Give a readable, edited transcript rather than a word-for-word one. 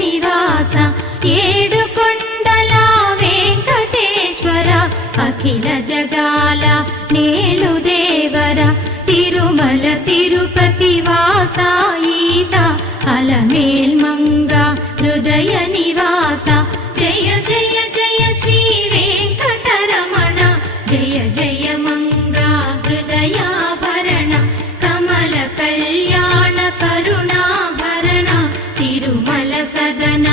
నివాస ఏడుకొండల వెంకటేశ్వర అఖిల జగాల నేలు దేవర తిరుమల తిరుపతి వాస ఈస అలమేల్ మంగ హృదయ నివాస జయ జయ జయ శ్రీ వెంకటరమణ జయ జయ మంగ హృదయాభరణ కమల కళ్యాణ కరుణాభరణ తిరుమల సదన